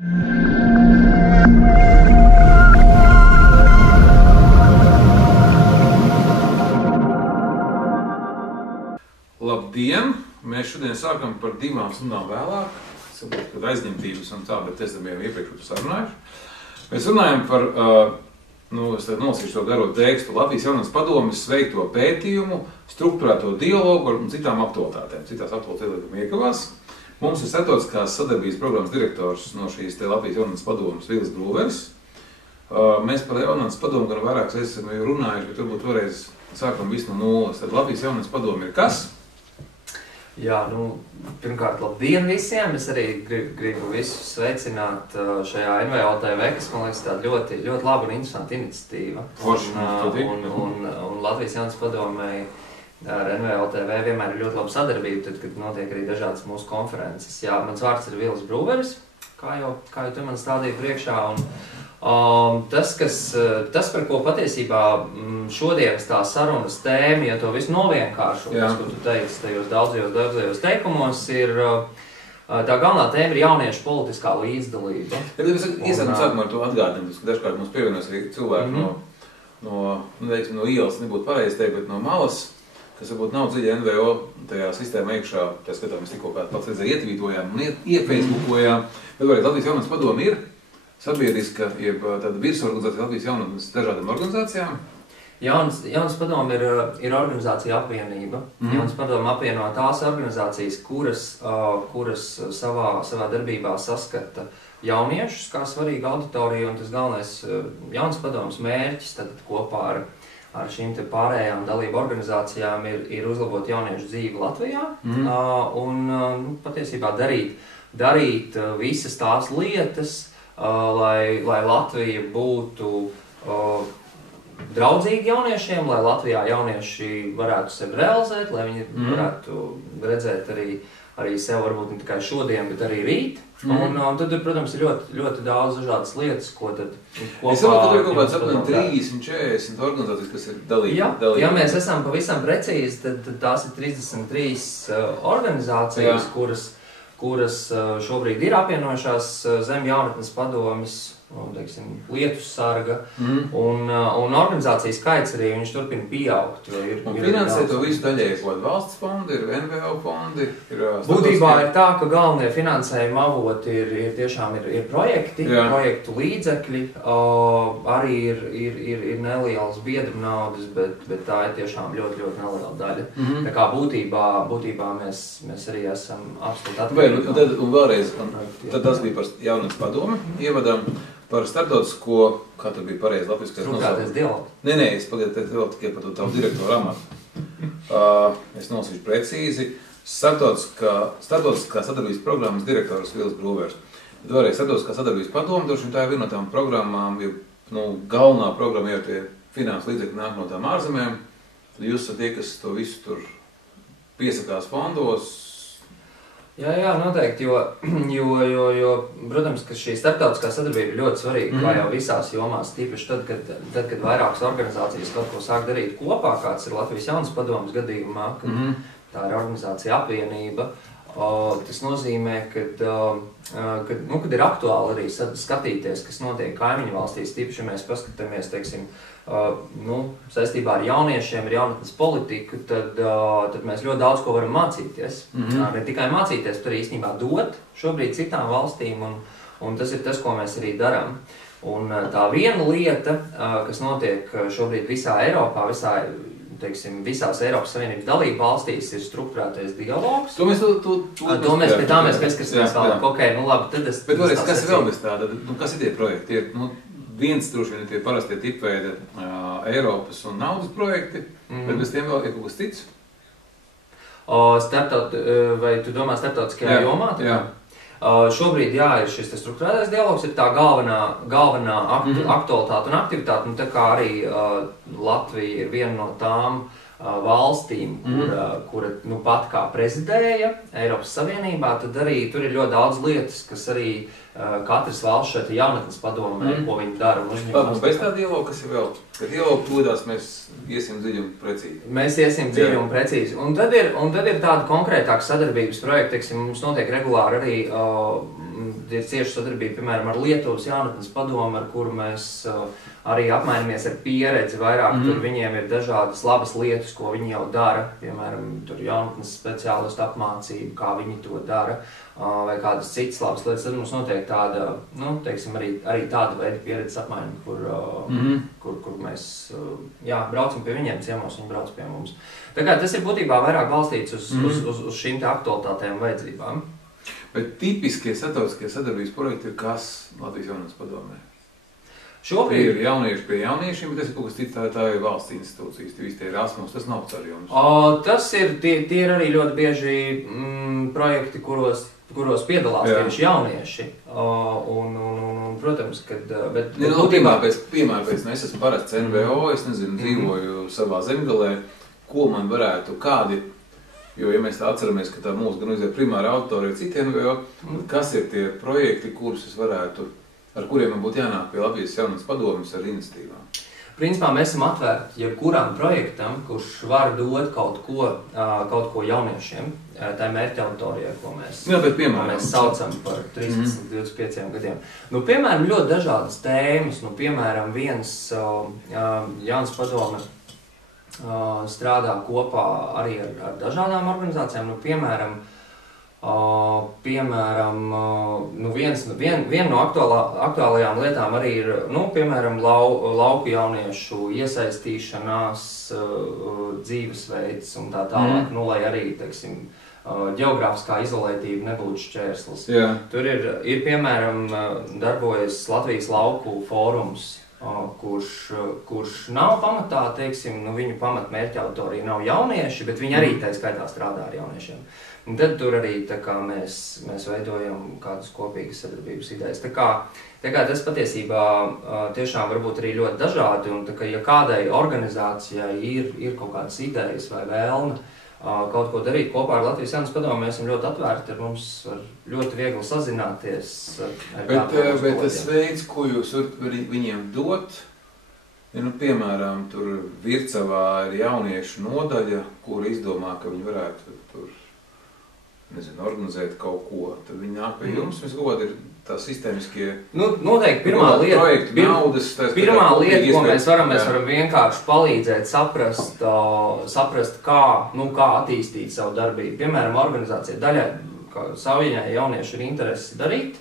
Labdien! Mēs šodien sākam par 2 stundām vēlāk. Saprot, kad aizņemtības un tā, bet es bijām iepriekš sarunājuši. Mēs runājam par, es tad nolasīšu to garo tekstu, Latvijas jaunatnes padomes veikto pētījumu, strukturēto dialogu un citām aktualitātēm. Citās aktualitātēm iekavās. Mums ir starptautiskās sadarbības programmas direktors no šīs Latvijas jaunatnes padomes Vils Brūveris. Mēs par jaunatnes padomu gan vairākas esam runājuši, bet varbūt vēlreiz sākam visu no nulles. Tad Latvijas jaunatnes padome ir kas? Jā, pirmkārt, labdien visiem! Es arī gribu visus sveicināt šajā NVO TV, kas, man liekas, tāda ļoti laba un interesanta iniciatīva. Un Latvijas jaunatnes padomei ar NVO TV vienmēr ir ļoti laba sadarbība, tad, kad notiek arī dažādas mūsu konferences. Jā, mans vārds ir Vils Brūveris, kā jau tu man stādīji priekšā. Tas, par ko patiesībā šodienas tā sarunas tēma, ja to visu novienkāršo, tas, ko tu teici tajos daudzajos teikumos, ir tā galvenā tēma ir jauniešu politiskā līdzdalība. Iesākam sākumā ar to atgādinājumu, ka dažkārt mums pievienojas arī cilvēki no ielas, nebūtu pareizi teikt, bet no malas, kas varbūt nav dziļi NVO tajā sistēmā iekšā, tā skatā mēs tikko pats redzēju, ietvītojām un iefeisbukojām, bet varētu Latvijas jaunatnes padome ir sabiedriska, jeb tāda virsorganizācija Latvijas jaunatnes dažādām organizācijām? Jaunatnes padome ir organizācija apvienība. Jaunatnes padome apvieno tās organizācijas, kuras savā darbībā saskata jauniešus kā svarīgu auditoriju, un tas galvenais jaunatnes padomes mērķis tad kopā ar šīm te pārējām dalību organizācijām ir uzlabot jauniešu dzīvi Latvijā un patiesībā darīt visas tās lietas, lai Latvija būtu draudzīgi jauniešiem, lai Latvijā jaunieši varētu sevi realizēt, lai viņi varētu redzēt arī sev varbūt ne tikai šodien, bet arī rīt. Un tad, protams, ir ļoti daudz dažādas lietas, ko tad kopā... Es saprotu, ka ir kaut kāds apmēram 30-40 organizācijas, kas ir dalība. Ja mēs esam pavisam precīzi, tad tās ir 33 organizācijas, kuras šobrīd ir apvienojušās zem jaunatnes padomes, lietus sarga, un organizācijas skaits arī viņš turpina pieaugt. Un finansē to visu daļai, ko valsts fondi, ir NVO fondi, ir... Būtībā ir tā, ka galvenie finansējuma avoti tiešām ir projekti, projektu līdzekļi, arī ir nelielas biedru naudas, bet tā ir tiešām ļoti neliela daļa. Tā kā būtībā mēs arī esam absolūti atkarīgi. Un vēlreiz, tad tas bija par jaunatnes padomi ievadam. Par starptautisko, kā tur bija pareizi latviskais strukturētais dialogs. Nē, es pagaidu vēl tikai par tavu direktoru amatu. Es nolasīšu precīzi. Starptautiskā sadarbības programmas direktors Vils Brūveris. Bet vēlreiz starptautiskā sadarbības padome, droši tā ir viena no tām programmām, galvenā programma jau tie finanses līdzekļi nāk no tām ārzemēm. Tad jūs esat tie, kas to visu tur piesakās fondos. Jā, noteikti, jo, protams, ka šī starptautiskā sadarbība ir ļoti svarīga, kā jau visās jomās, tīpaši tad, kad vairākas organizācijas kaut ko sāk darīt kopā, kāds ir Latvijas jaunatnes padomes gadījumā, tā ir organizācija apvienība. Tas nozīmē, kad ir aktuāli arī skatīties, kas notiek kaimiņu valstīs, tīpaši, ja mēs paskatāmies, teiksim, saistībā ar jauniešiem, ar jaunatnes politiku, tad mēs ļoti daudz ko varam mācīties. Ne tikai mācīties, bet arī īstenībā dot šobrīd citām valstīm, un tas ir tas, ko mēs arī darām. Un tā viena lieta, kas notiek šobrīd visā Eiropā, visās Eiropas Savienības dalību valstīs, ir strukturētais dialogs. Pie tā mēs pieskarsimies vēlāk. Labi, tad es... Bet vēlreiz, kas ir vēl bez tāda? Kas ir tie projekti? Viens droši vien ir tie parastie tipveidi Eiropas un naudas projekti, bet bez tiem vēl ir kaut kas cits? Vai tu domā starptautiskajā jomā? Jā. Šobrīd, ir šis strukturētais dialogs, ir tā galvenā aktualitāte un aktivitāte, un tā kā arī Latvija ir viena no tām valstīm, kura pat kā prezidēja Eiropas Savienībā, tad arī tur ir ļoti daudz lietas, kas arī katras valsts šeit jaunatnes padomē, ko viņi dara un uzņemās. Bez tā dialoga, kas ir vēl? Kad dialogu plūdās, mēs iesim dziļi un precīzi. Mēs iesim dziļi un precīzi. Un tad ir tāda konkrētāka sadarbības projekta, teiksim, mums notiek regulāri arī ir cieša sadarbība, piemēram, ar Lietuvas jaunatnes padomu, ar kuru mēs arī apmainamies ar pieredzi vairāk. Tur viņiem ir dažādas labas lietas, ko viņi jau dara, piemēram, tur jaunatnes speciālistu apmācība, kā viņi to dara, vai kādas citas labas lietas. Tad mums notiek tāda, nu, teiksim, arī tāda veida pieredzes apmaiņa, kur mēs, braucam pie viņiem ciemos, viņi brauc pie mums. Tā kā tas ir būtībā vairāk balstīts uz šīm te aktualitātēm un vajadzībām. Bet tipiskie starptautiskie sadarbības projekti ir kas Latvijas jaunatnes padomē? Šobrīd ir jaunieši pie jauniešiem, bet tas ir kaut kas cits, tā ir valsts institūcijas, tie ir Erasmus, tas nav caur jums. Tas ir, tie ir arī ļoti bieži projekti, kuros piedalās tieši jaunieši. Protams, kad... Piemēram, es esmu parasts NVO, es nezinu, dzīvoju savā zemgalē, ko man varētu, kādi... Jo, ja mēs tā atceramies, ka tā mūsu gan uzņēma primāra autori ir citi NVO, kas ir tie projekti, kurus es varētu, ar kuriem man būtu jānāk pie Latvijas jaunatnes padomes ar iniciatīvām? Principā mēs esam atvērti jebkuram projektam, kurš var dot kaut ko jauniešiem, tā mērķa auditorijai, ko mēs saucam par 13-25 gadiem. Nu, piemēram, ļoti dažādas tēmas, nu, piemēram, viens Jaunas padome strādā kopā arī ar dažādām organizācijām. Nu, viena no aktuālajām lietām arī ir, nu, piemēram, lauku jauniešu iesaistīšanās, dzīvesveids un tā tālāk, nu, lai arī, teiksim, ģeogrāfiskā izolētība nebūtu šķērslis. Tur ir, piemēram, darbojas Latvijas lauku fórums, kurš nav pamatā, teiksim, nu, viņu pamatmērķa autorija nav jaunieši, bet viņi arī tā skaitā strādā ar jauniešiem. Un tad tur arī tā kā mēs veidojam kādas kopīgas sadarbības idejas. Tā kā tas patiesībā tiešām varbūt arī ļoti dažādi, un tā kā, ja kādai organizācijai ir kaut kādas idejas vai vēlme kaut ko darīt kopā ar Latvijas jaunatnes padomu, mēs esam ļoti atvērti, ar mums var ļoti viegli sazināties. Bet tas veids, ko jūs varat viņiem dot, ja, nu, piemēram, tur Vircavā ir jauniešu nodaļa, kur izdomā, ka viņi varētu tur, nezinu, organizēt kaut ko, tad viņi nāk pie jums, mēs kaut kādi ir tā sistēmiskie... Nu, noteikti pirmā lieta, ko mēs varam vienkārši palīdzēt saprast, kā attīstīt savu darbību. Piemēram, organizācija daļai, saviņai jaunieši ir interesi darīt,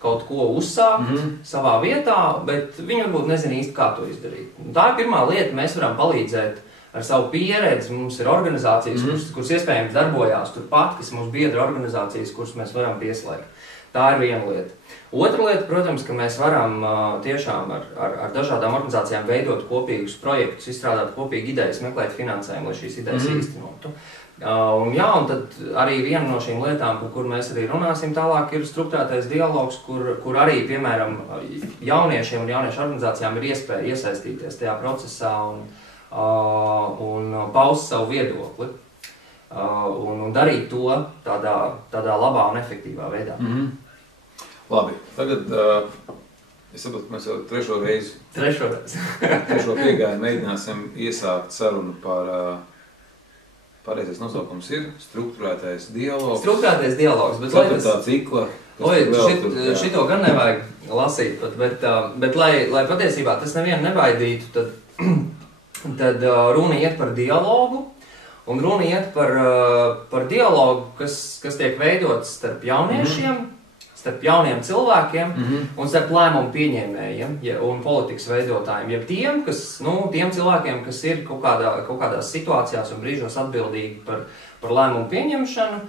kaut ko uzsākt savā vietā, bet viņi varbūt nezina īsti, kā to izdarīt. Un tā ir pirmā lieta, mēs varam palīdzēt ar savu pieredzi. Mums ir organizācijas, kuras iespējams darbojās turpat, kas mums biedra organizācijas, kuras mēs varam pieslēgt. Tā ir viena lieta. Otra lieta, protams, ka mēs varam tiešām ar dažādām organizācijām veidot kopīgus projektus, izstrādāt kopīgi idejas, meklēt finansējumu, lai šīs idejas īstenotu. Un tad arī viena no šīm lietām, par kur mēs arī runāsim tālāk, ir strukturētais dialogs, kur arī, piemēram, jauniešiem un jauniešu organizācijām ir iespēja iesaistīties tajā procesā un paust savu viedokli. Un darīt to tādā labā un efektīvā veidā. Labi, tagad es saprotu, ka mēs jau trešo reizi piegāju mēģināsim iesākt sarunu par pareizais nosaukums ir strukturētais dialogs. Strukturētais dialogs, bet ceturtā cikla. Šito gan nevajag lasīt, bet lai patiesībā tas nevienu nebaidītu, tad runa iet par dialogu. Un runa iet par dialogu, kas tiek veidots starp jauniešiem, starp jauniem cilvēkiem un starp lēmumu pieņēmējiem un politikas veidotājiem. Jeb tiem cilvēkiem, kas ir kaut kādās situācijās un brīžos atbildīgi par lēmumu pieņemšanu,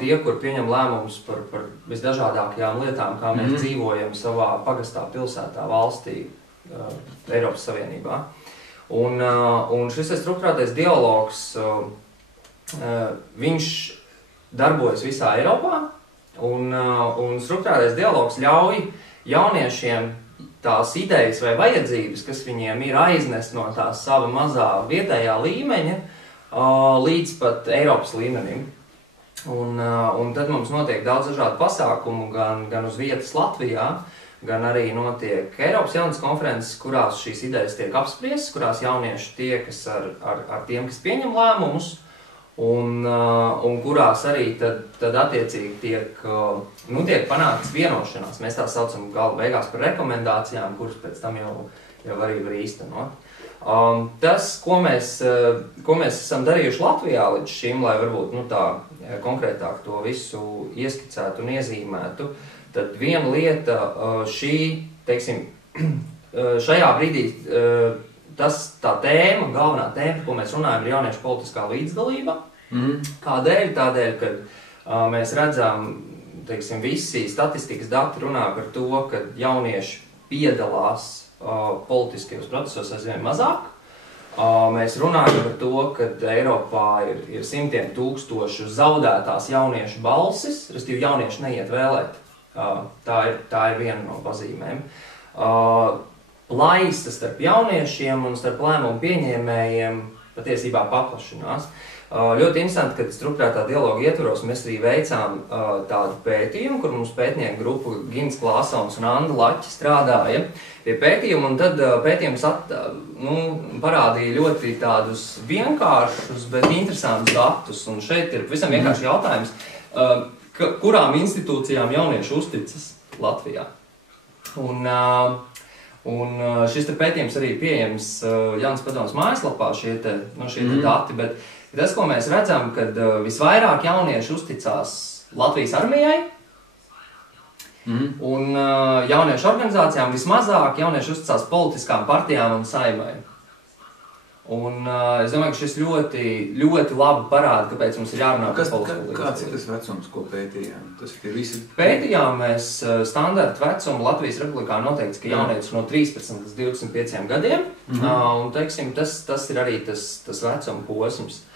tie, kur pieņem lēmumus par visdažādākajām lietām, kā mēs dzīvojam savā pagastā, pilsētā, valstī, Eiropas Savienībā. Un šis strukturētais dialogs, viņš darbojas visā Eiropā, un strukturētais dialogs ļauj jauniešiem tās idejas vai vajadzības, kas viņiem ir aiznest no tā sava mazā vietējā līmeņa līdz pat Eiropas līmenim. Un tad mums notiek daudz dažādu pasākumu, gan uz vietas Latvijā, gan arī notiek Eiropas jaunatnes konferences, kurās šīs idejas tiek apspriestas, kurās jaunieši tiekas ar tiem, kas pieņem lēmumus, un kurās arī tad attiecīgi tiek panāktas vienošanās. Mēs tā saucam gala beigās par rekomendācijām, kuras pēc tam jau arī var īstenot. Tas, ko mēs esam darījuši Latvijā līdz šim, lai varbūt tā konkrētāk to visu ieskicētu un iezīmētu, tad viena lieta šajā brīdī tā tēma, galvenā tēma, par ko mēs runājam, ir jauniešu politiskā līdzdalība. Kādēļ? Tādēļ, ka mēs redzam, visi statistikas dati runā par to, ka jaunieši piedalās politiskajos procesos aizvien mazāk. Mēs runājam par to, ka Eiropā ir simtiem tūkstošu zaudētās jauniešu balsis, respektīvi jaunieši neiet vēlēt. Tā ir viena no pazīmēm. Plaisa starp jauniešiem un starp lēmumu pieņēmējiem patiesībā paplašinās. Ļoti interesanti, ka strukturētā dialoga ietvaros mēs arī veicām tādu pētījumu, kur mums pētnieku grupa Gins Klāsons un Anda Laķi strādāja pie pētījuma, un tad pētījums parādīja ļoti tādus vienkāršus, bet interesantus datus, un šeit ir visam vienkārši jautājums, kurām institūcijām jaunieši uzticas Latvijā. Un šis pētījums arī pieejams Jaunas padomes mājaslapā, šie dati, bet tas, ko mēs redzam, kad visvairāk jaunieši uzticās Latvijas armijai un jauniešu organizācijām, vismazāk jaunieši uzticās politiskām partijām un Saeimai. Un es domāju, ka šis ļoti, ļoti labi parāda, kāpēc mums ir jārunā par politisko līdzdalību. Kāds ir tas vecums, ko pētījām? Tas ir visi... Pētījām mēs standarta vecumu Latvijas Republikā noteikts, ka jaunietis no 13 līdz 25 gadiem, un tas ir arī tas vecuma posms.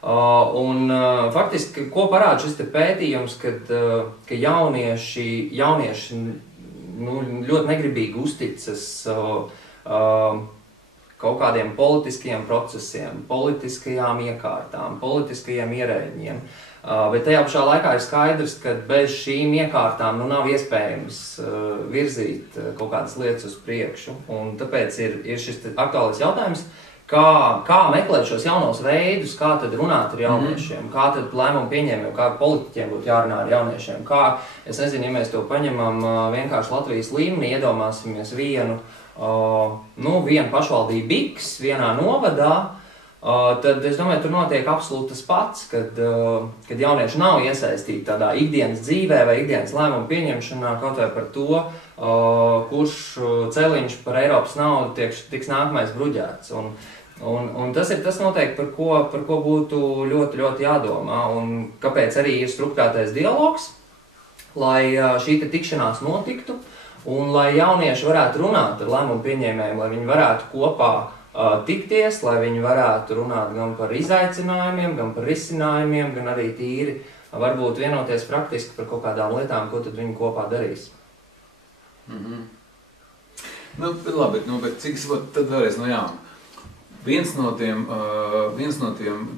Faktiski, ko parāda šis pētījums, ka jaunieši ļoti negribīgi uzticas kaut kādiem politiskajiem procesiem, politiskajām iekārtām, politiskajiem ierēģiem. Bet tajā pašā laikā ir skaidrs, ka bez šīm iekārtām nav iespējams virzīt kaut kādas lietas uz priekšu. Un tāpēc ir šis aktuālais jautājums, kā meklēt šos jaunos veidus, kā tad runāt ar jauniešiem, kā tad lēmumu pieņēmējiem, kā politiķiem būtu jārunā ar jauniešiem. Es nezinu, ja mēs to paņemam vienkārši Latvijas līmenī, iedomāsimies vienu pašvaldību X vienā novadā, tad es domāju, tur notiek absolūti tas pats, kad jaunieši nav iesaistīti tādā ikdienas dzīvē vai ikdienas lēmumu pieņemšanā, kaut vai par to, kurš celiņš par Eiropas naudu tiks nākamais bruģēts. Un tas ir tas noteikti, par ko būtu ļoti, ļoti jādomā, un kāpēc arī ir strukturētais dialogs, lai šī tikšanās notiktu, un lai jaunieši varētu runāt ar lēmumu pieņēmējiem, lai viņi varētu kopā tikties, lai viņi varētu runāt gan par izaicinājumiem, gan par risinājumiem, gan arī tīri varbūt vienoties praktiski par kaut kādām lietām, ko tad viņi kopā darīs. Labi, bet cik tad vēlreiz no jauna? Viens no tiem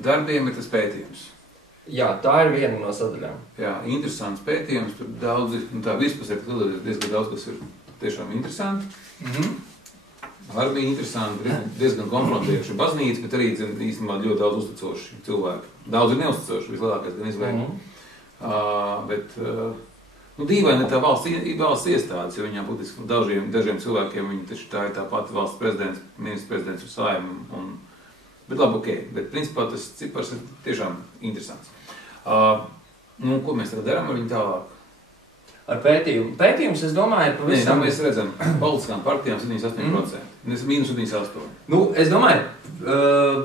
darbiem ir tas pētījums. Jā, tā ir viena no sadaļām. Jā, interesants pētījums, tur daudz ir, tā vispār ir diezgan daudz, kas ir tiešām interesanti. Armija interesanti, diezgan konfrontējuši baznīca, bet arī īstenībā ļoti daudz uzticoši cilvēki. Daudz ir neuzticoši, vislielākais gan izvēle. Bet dīvaini tā valsts iestādes, jo viņām būtiski dažiem cilvēkiem viņi taču tā ir tā pati valsts prezidents, ministrs prezidents un Saeima. Bet labi, ok, bet principā tas cipars ir tiešām interesants. Ko mēs tagad darām ar viņu tālāk? Ar pētījumu. Pētījums, es domāju, pavisam... Mēs redzam, politiskām partijām 78%, mīnus 78%. Es domāju,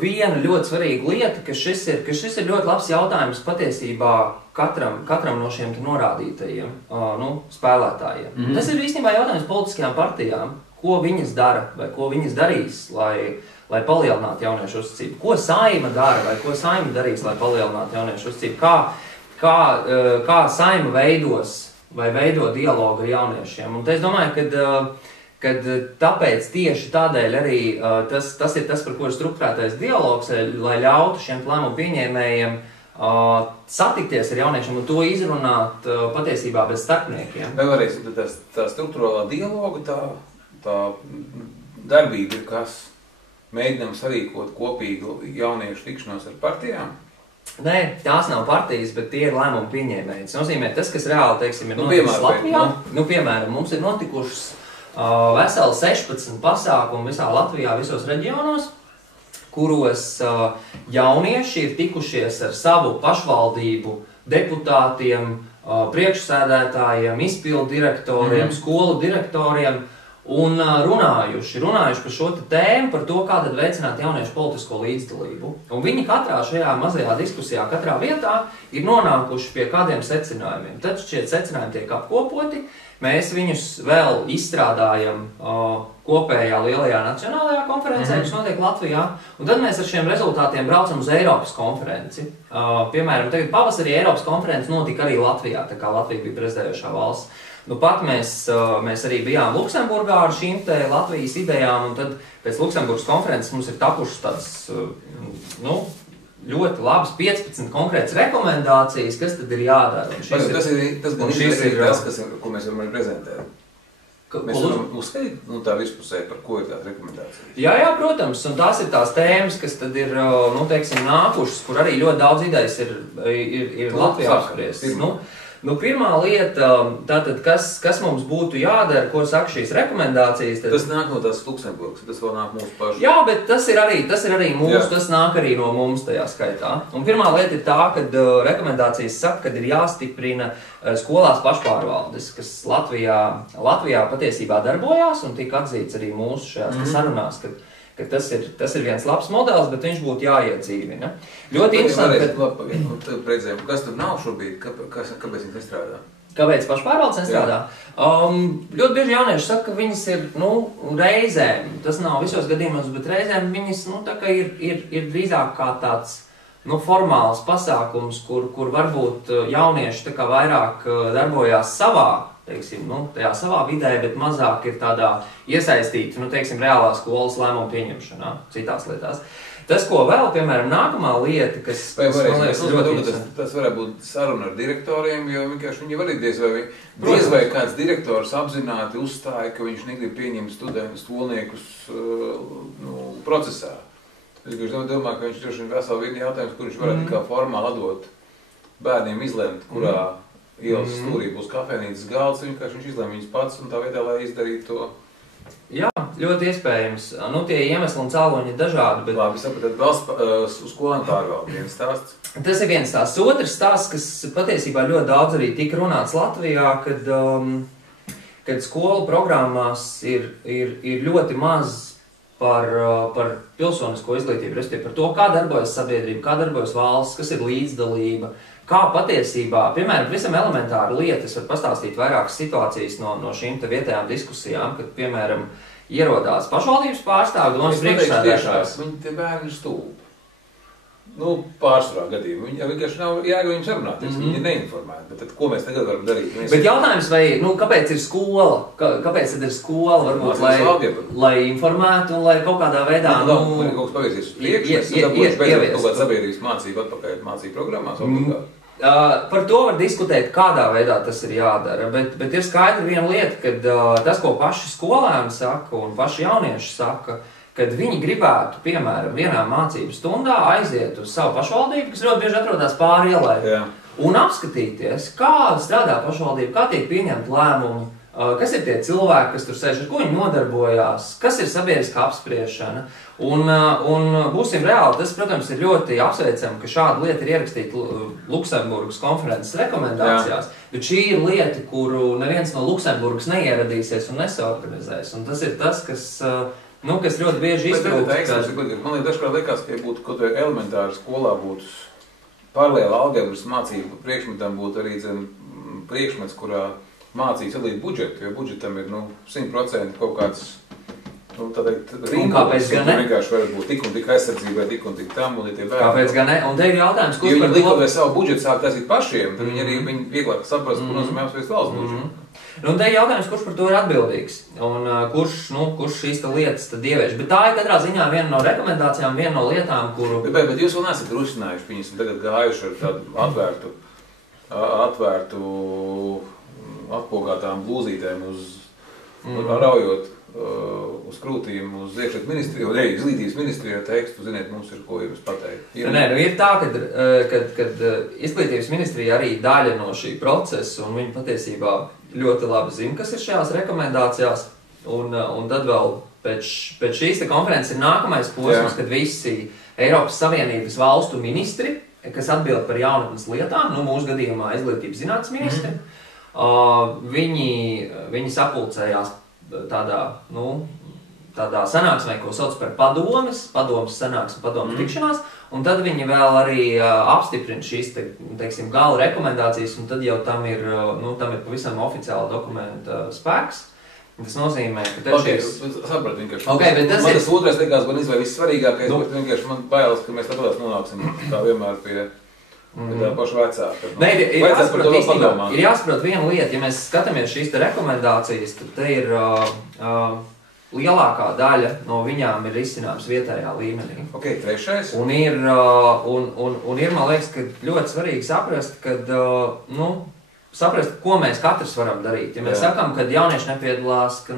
viena ļoti svarīga lieta, ka šis ir ļoti labs jautājums patiesībā katram no šiem norādītajiem spēlētājiem. Tas ir īstenībā jautājums politiskajām partijām, ko viņas dara vai ko viņas darīs, lai palielinātu jauniešu uzticību. Ko Saeima dara vai ko Saeima darīs, lai palielinātu jauniešu uzticību. Kā Saeima veido dialogu ar jauniešiem. Un es domāju, ka tāpēc tieši tādēļ arī tas ir tas, par ko ir strukturētais dialogs, lai ļautu šiem lēmumu pieņēmējiem satikties ar jauniešiem un to izrunāt patiesībā bez starpniekiem. Vai varēs, tā struktūrālā dialoga, tā darbība ir kas? Mēģinām sarīkot kopīgu jauniešu tikšanos ar partijām? Nē, tās nav partijas, bet tie ir lēmumu pieņēmēji. Tas nozīmē, tas, kas reāli, teiksim, ir noticis Latvijā. Piemēram, mums ir notikušas veseli 16 pasākumi visā Latvijā, visos reģionos, kuros jaunieši ir tikušies ar savu pašvaldību deputātiem, priekšsēdētājiem, izpildu direktoriem, skolu direktoriem, un runājuši par šo tēmu, par to, kā tad veicināt jauniešu politisko līdzdalību. Un viņi katrā šajā mazajā diskusijā, katrā vietā ir nonākuši pie kādiem secinājumiem. Tad šie secinājumi tiek apkopoti, mēs viņus vēl izstrādājam kopējā lielajā nacionālajā konferencē, kas notiek Latvijā, un tad mēs ar šiem rezultātiem braucam uz Eiropas konferenci. Piemēram, tagad pavasarī Eiropas konference notika arī Latvijā, tā kā Latvija bija prezidējošā valsts. Nu, pat mēs arī bijām Luksemburgā ar šīm te Latvijas idejām, un tad pēc Luksemburgas konferences mums ir tapušas tādas, ļoti labas 15 konkrētas rekomendācijas, kas tad ir jādara. Tas ir tas, ko mēs varam prezentēt. Mēs varam uzskaitīt tā virspusē, par ko ir tās rekomendācijas. Jā, protams, un tās ir tās tēmas, kas tad ir, nākušas, kur arī ļoti daudz idejas ir Latvijā apspriestas. Pirmā lieta, tātad, kas mums būtu jādara, ko saka šīs rekomendācijas? Tas nāk no tās Luksemburgas, tas vēl nāk mūsu pašu. Jā, bet tas ir arī mūsu, tas nāk arī no mums tajā skaitā. Un pirmā lieta ir tā, ka rekomendācijas saka, ka ir jāstiprina skolās pašpārvaldes, kas Latvijā patiesībā darbojās un tika atzīts arī mūsu šajās sarunās, ka tas ir viens labs modelis, bet viņš būtu jāiedzīvina. Ļoti interesanti, ka... Kas tur nav šobrīd? Kāpēc viņas nestrādā? Kāpēc pašpārvaldes nestrādā? Ļoti bieži jaunieši saka, ka viņas ir, reizēm, tas nav visos gadījumos, bet reizēm viņas, tā kā ir drīzāk kā tāds, formāls pasākums, kur varbūt jaunieši tā kā vairāk darbojās savā, tajā savā vidē, bet mazāk ir tādā iesaistīti, reālā skolas lēmumu pieņemšanā, citās lietās. Tas, ko vēl, piemēram, nākamā lieta, kas man liekas ļoti interesanti. Tas varētu būt saruna ar direktoriem, jo vienkārši viņi var diez vai kāds direktors apzināti uzstāja, ka viņš negrib pieņemt skolniekus procesā. Es domāju, ka viņš droši vien veselu virkni jautājums, kur viņš varētu kā formāli atdot bērniem izlemt, kurā ielas stūrī būs kafejnīcas galds, viņš izlēma viņus pats un tā vietā, lai izdarītu to. Jā, ļoti iespējams. Tie iemesli un cēloņi ir dažādi, bet... Labi, saprotat, valsts uz skolām pārvalda viens stāsts. Tas ir viens stāsts. Otrs stāsts, kas patiesībā ļoti daudz arī tika runāts Latvijā, kad skolu programmās ir ļoti maz par pilsonisko izglītību, respektīvi par to, kā darbojas sabiedrība, kā darbojas valsts, kas ir līdzdalība, kā patiesībā, piemēram, visam elementāra lieta, es varu pastāstīt vairākas situācijas no šīm te vietējām diskusijām, kad, piemēram, ierodās pašvaldības pārstāvji, domas priekšsēdētājs. Viņi tie bērni ir stulbi. Pārsvarā gadījumā. Viņi vienkārši nav jēga viņiem sarunāties, viņi ir neinformēti. Bet tad, ko mēs tagad varam darīt? Bet jautājums, kāpēc ir skola? Kāpēc tad ir skola, varbūt, lai informētu un lai kaut kādā veidā, kaut kas pavirzies uz priekšu, mēs dabūšu beidzot kaut kādu sabiedrības mācību atpakaļ mācību programmās, obligāti. Par to var diskutēt, kādā veidā tas ir jādara, bet ir skaidra viena lieta, ka tas, ko paši skolēni saka un paši jaunieši saka, kad viņi gribētu, piemēram, vienā mācību stundā aiziet uz savu pašvaldību, kas ļoti bieži atrodas pāri ielai, un apskatīties, kā strādā pašvaldība, kā tiek pieņemt lēmumi, kas ir tie cilvēki, kas tur sēž, ar ko viņi nodarbojās, kas ir sabiedriskā apspriešana. Un būsim reāli, tas, protams, ir ļoti apsveicami, ka šāda lieta ir ierakstīta Luksemburgas konferences rekomendācijās, bet šī ir lieta, kuru neviens no Luksemburgas neieradīsies un nesaorganizēs. Un tas ir tas, kas ļoti bieži iztrūkst. Man dažkārt liekas, ka būtu kaut vai elementāri skolā būtu paralēli algebras mācību priekšmetam būtu arī priekšmets, kurā mācīja sadalīt budžetu, jo budžetam ir 100% kaut kāds tā teikt, rīmbolis, un vienkārši var būt tik un tik aizsardzībai, tik un tik tam, un tie bērni. Kāpēc gan ne? Un te ir jautājums, kurš par to... Ja viņi likot savu budžetu sāk taisīt pašiem, tad viņi arī vieglāk saprast, kur nozīmē apspriest valsts budžetu. Nu, un te ir jautājums, kurš par to ir atbildīgs, un kurš šīs lietas tad ievieš. Bet tā ir katrā ziņā viena no rekomendācijām, viena no lietām, kuru... Bet jūs vēl neesat rusinājuši, viņas tagad gājuši ar tādu atvērtu atpogātām blūzītēm raujot uz krūtīm, uz iekšļietu ministriju, un izglītības ministriju tekstu, ziniet, mums ir ko jums pateikt. Nē, ir tā, kad izglītības ministrija arī daļa no šī procesa, un viņi patiesībā ļoti labi zina, kas ir šajās rekomendācijās, un tad vēl pēc šīs konferences ir nākamais posms, kad visi Eiropas Savienības valstu ministri, kas atbild par jaunatnes lietām, mūsu gadījumā izglītības zinātnes ministri, viņi sapulcējās tādā sanāksmē, ko sauc par padomes sanāksme, padomes tikšanās, un tad viņi vēl arī apstiprina šīs, teiksim, gala rekomendācijas, un tad jau tam ir pavisam oficiāla dokumenta spēks. Tas nozīmē, ka sapratu vienkārši. Man tas otrais likās gan izvēl vissvarīgākais, bet vienkārši man bailes, ka mēs tāpēc nonāksim kā vienmēr pie tā paša vecāka. Nē, ir jāsaprot viena lieta, ja mēs skatāmies šīs rekomendācijas, tad te ir lielākā daļa no viņām ir izcināms vietējā līmenī. Ok, trešais. Un ir, man liekas, ka ļoti svarīgi saprast, saprast, ko mēs katrs varam darīt. Ja mēs sakām, ka jaunieši nepiedalās, ka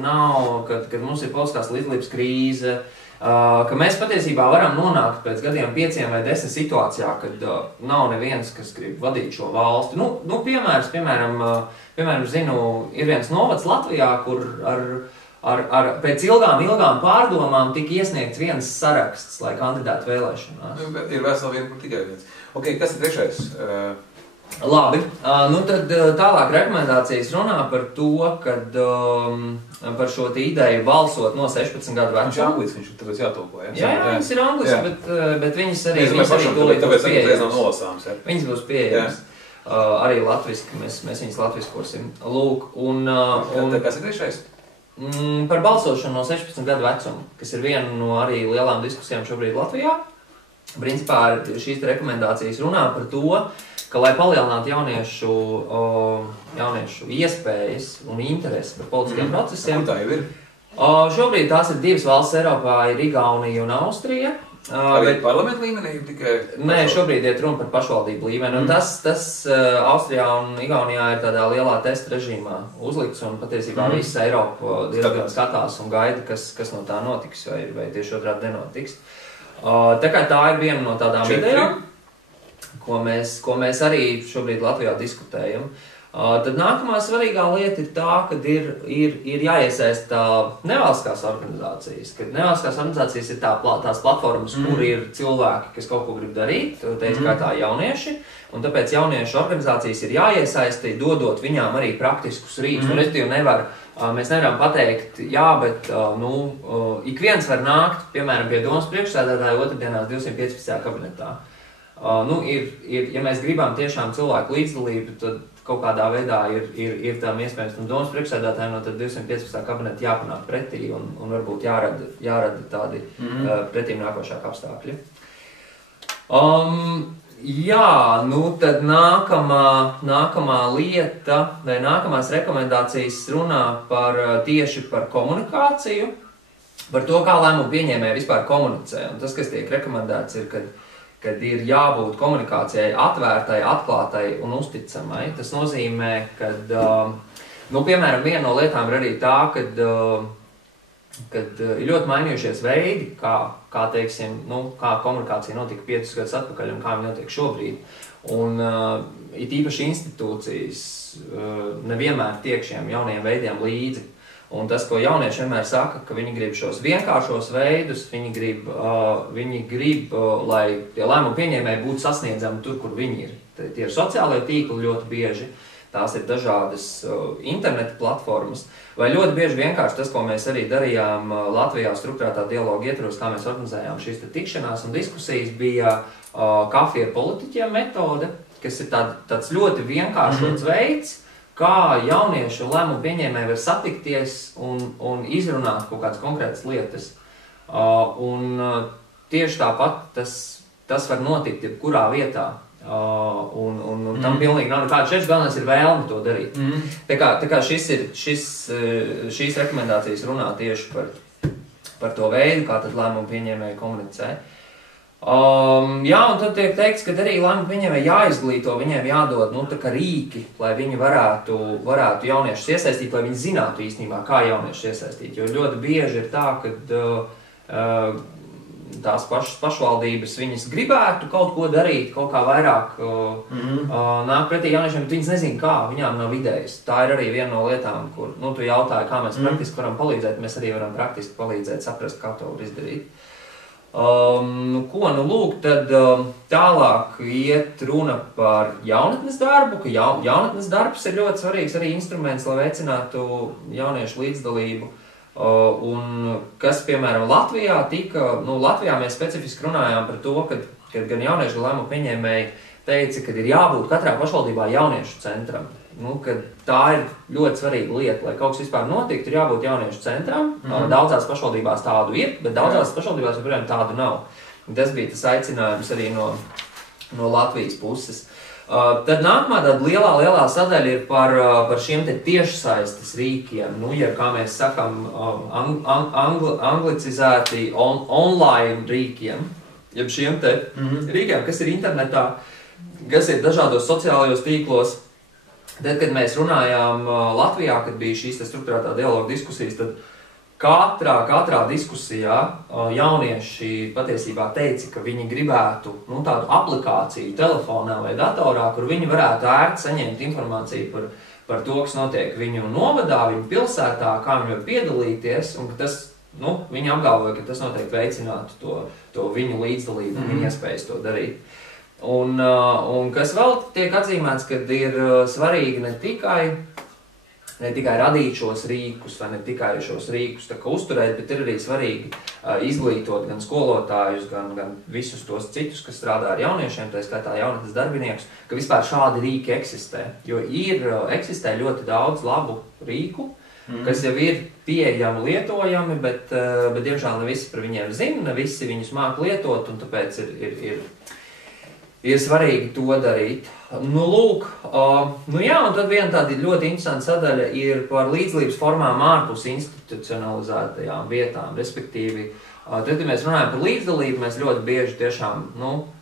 mums ir politiskās līdzdalības krīze, ka mēs patiesībā varam nonākt pēc gadiem 5 vai 10 situācijā, kad nav neviens, kas grib vadīt šo valsti. Piemēram, zinu, ir viens novads Latvijā, kur pēc ilgām pārdomām tika iesniegts viens saraksts, lai kandidētu vēlēšanās. Ir vesela viena, kur tikai viens. Ok, kas ir trešais? Labi, tad tālāk rekomendācijas runā par to, kad par šo ideju balsot no 16 gadu vecuma. Viņš ir anglis, viņš ir tāpēc jātulko, ja? Jā, viņas ir anglis, bet viņas arī tūlīt būs pieejams. Viņas būs pieejams. Arī latviski, mēs viņas latviskosim. Lūk, kas ir trešais? Par balsošanu no 16 gadu vecuma, kas ir viena no arī lielām diskusijām šobrīd Latvijā. Principā šīs rekomendācijas runā par to, ka, lai palielinātu jauniešu iespējas un interesi par politiskiem procesiem, tā jau ir? Šobrīd tās ir 2 valsts Eiropā, ir Igaunija un Austrija. Arī parlamentu līmenī ir tikai? Nē, šobrīd iet runa par pašvaldību līmeni, un tas Austrijā un Igaunijā ir tādā lielā testa režīmā uzlikts, un patiesībā visa Eiropa diezgan skatās un gaida, kas no tā notiks, vai tieši otrādi nenotiks. Tā kā tā ir viena no tādām idejām, ko mēs arī šobrīd Latvijā diskutējam. Tad nākamā svarīgā lieta ir tā, ka ir jāiesaist nevalstiskās organizācijas. Kad nevalstiskās organizācijas ir tās platformas, kur ir cilvēki, kas kaut ko grib darīt, skaitā jaunieši, un tāpēc jauniešu organizācijas ir jāiesaista, dodot viņām arī praktiskus rīkus. Mēs nevaram pateikt, jā, bet ik viens var nākt, piemēram, pie domas priekšsēdētāja otrdienās 215. kabinetā. Ja mēs gribam tiešām cilvēku līdzdalību, tad kaut kādā veidā ir tam iespējams tam domas priekšsēdētājiem no tad 215. kabineta jāpanāk pretī un varbūt jārada tādi pretīm nākošāki apstākļi. Jā, tad nākamā lieta vai nākamās rekomendācijas runā tieši par komunikāciju, par to, kā lēmumu pieņēmēji vispār komunicē. Un tas, kas tiek rekomendēts, ir, kad ir jābūt komunikācijai atvērtai, atklātai un uzticamai. Tas nozīmē, ka, piemēram, viena no lietām ir arī tā, kad ir ļoti mainījušies veidi, kā komunikācija notika 5 gadus atpakaļ un kā viņa notiek šobrīd. Un it īpaši institūcijas nevienmēr tiek šiem jauniem veidiem līdzi. Un tas, ko jaunieši vienmēr saka, ka viņi grib šos vienkāršos veidus, viņi grib, lai tie lēmumu pieņēmēji būtu sasniedzami tur, kur viņi ir. Tie ir sociālai tīkli ļoti bieži, tās ir dažādas interneta platformas, vai ļoti bieži vienkārši tas, ko mēs arī darījām Latvijā strukturētā dialoga ietvaros, kā mēs organizējām šīs tikšanās un diskusijas, bija kafija ar politiķiem metode, kas ir tāds ļoti vienkāršots veids, kā jaunieši un lēmumu pieņēmēji var satikties un izrunāt kaut kādas konkrētas lietas. Tieši tāpat tas var notikt jebkurā vietā. Tam pilnīgi nav nekāda šeit, galvenais ir vēlme to darīt. Tā kā šīs rekomendācijas runā tieši par to veidu, kā tad lēmumu pieņēmēji komunicē. Jā, un tad tiek teikts, ka arī lēmumu pieņēmēji jāizglīto, viņiem jādod, tā kā rīki, lai viņi varētu jauniešus iesaistīt, lai viņi zinātu īstenībā, kā jauniešus iesaistīt. Jo ļoti bieži ir tā, ka tās pašas pašvaldības viņas gribētu kaut ko darīt, kaut kā vairāk nāk pretī jauniešiem, bet viņas nezin kā, viņām nav idejas. Tā ir arī viena no lietām, kur, tu jautāji, kā mēs praktiski varam palīdzēt, mēs arī varam praktiski palīdzēt, saprast, kā to var izdarīt. Lūk, tad tālāk iet runa par jaunatnes darbu, ka jaunatnes darbs ir ļoti svarīgs arī instruments, lai veicinātu jauniešu līdzdalību. Un kas, piemēram, Latvijā Latvijā mēs specifiski runājām par to, kad gan jauniešu, gan lēmumu pieņēmēji teica, ka ir jābūt katrā pašvaldībā jauniešu centram. Kad tā ir ļoti svarīga lieta, lai kaut kas vispār notiktu, ir jābūt jauniešu centram. Daudzās pašvaldībās tādu ir, bet daudzās pašvaldībās joprojām tādu nav. Tas bija tas aicinājums arī no Latvijas puses. Tad nākamā tāda lielā sadaļa ir par šiem te tiešsaistes rīkiem, ja kā mēs sakam, anglicizēti online rīkiem, jeb šiem te rīkiem, kas ir internetā, kas ir dažādos sociālajos tīklos. Tad, kad mēs runājām Latvijā, kad bija šīs strukturētā dialoga diskusijas, tad katrā diskusijā jaunieši patiesībā teica, ka viņi gribētu tādu aplikāciju telefonā vai datorā, kur viņi varētu ērti saņemt informāciju par to, kas notiek viņu novadā, viņu pilsētā, kā viņi var piedalīties, un ka tas, viņi apgalvoja, ka tas noteikti veicinātu to viņu līdzdalību, viņu iespējas to darīt. Un kas vēl tiek atzīmēts, kad ir svarīgi ne tikai radīt šos rīkus, vai ne tikai šos rīkus uzturēt, bet ir arī svarīgi izglītot gan skolotājus, gan visus tos citus, kas strādā ar jauniešiem, tā skaitā jaunatnes darbiniekus, ka vispār šādi rīki eksistē. Jo eksistē ļoti daudz labu rīku, kas jau ir pieejami, lietojami, bet diemžēl ne visi par viņiem zina, ne visi viņus māk lietot, un tāpēc ir svarīgi to darīt. Lūk, jā, un tad viena tāda ļoti interesanta sadaļa ir par līdzdalības formām ārpus institucionalizētajām vietām. Respektīvi, tad, kad mēs runājam par līdzdalību, mēs ļoti bieži tiešām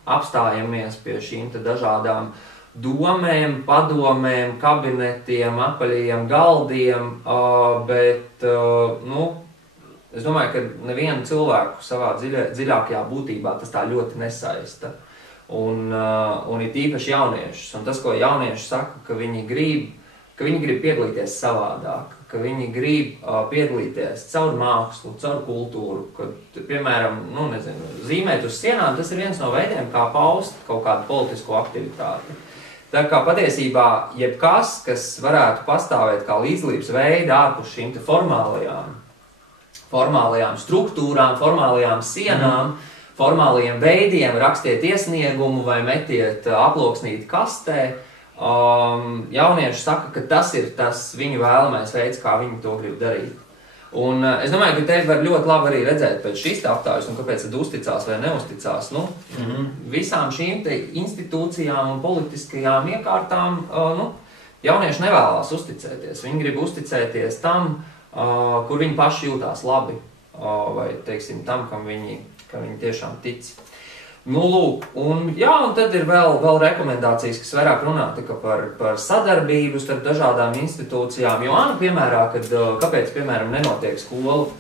apstājamies pie šīm te dažādām domēm, padomēm, kabinetiem, apaļajiem galdiem, bet, es domāju, ka nevienu cilvēku savā dziļākajā būtībā tas tā ļoti nesaista. Un ir īpaši jauniešus. Un tas, ko jaunieši saka, ka viņi grib piedalīties savādāk, ka viņi grib piedalīties caur mākslu, caur kultūru, kad, piemēram, zīmēt uz sienām, tas ir viens no veidiem, kā paust kaut kādu politisko aktivitāti. Tā kā patiesībā jebkas, kas varētu pastāvēt kā līdzdalības veidi ārpus šīm te formālajām struktūrām, formālajām sienām, formālajiem veidiem, rakstiet iesniegumu vai metiet aploksnīti kastē. Jaunieši saka, ka tas ir tas viņu vēlamais veids, kā viņi to grib darīt. Un es domāju, ka te var ļoti labi arī redzēt pēc šīs aptājas, un kāpēc tad uzticās vai neuzticās. Visām šīm te institūcijām un politiskajām iekārtām jaunieši nevēlās uzticēties. Viņi grib uzticēties tam, kur viņi paši jūtās labi, vai, teiksim, tam, kam viņi tiešām tic. Lūk, un tad ir vēl rekomendācijas, kas vairāk runā par sadarbību starp dažādām institūcijām. Jo, piemērā, kāpēc, piemēram, nenotiek skolu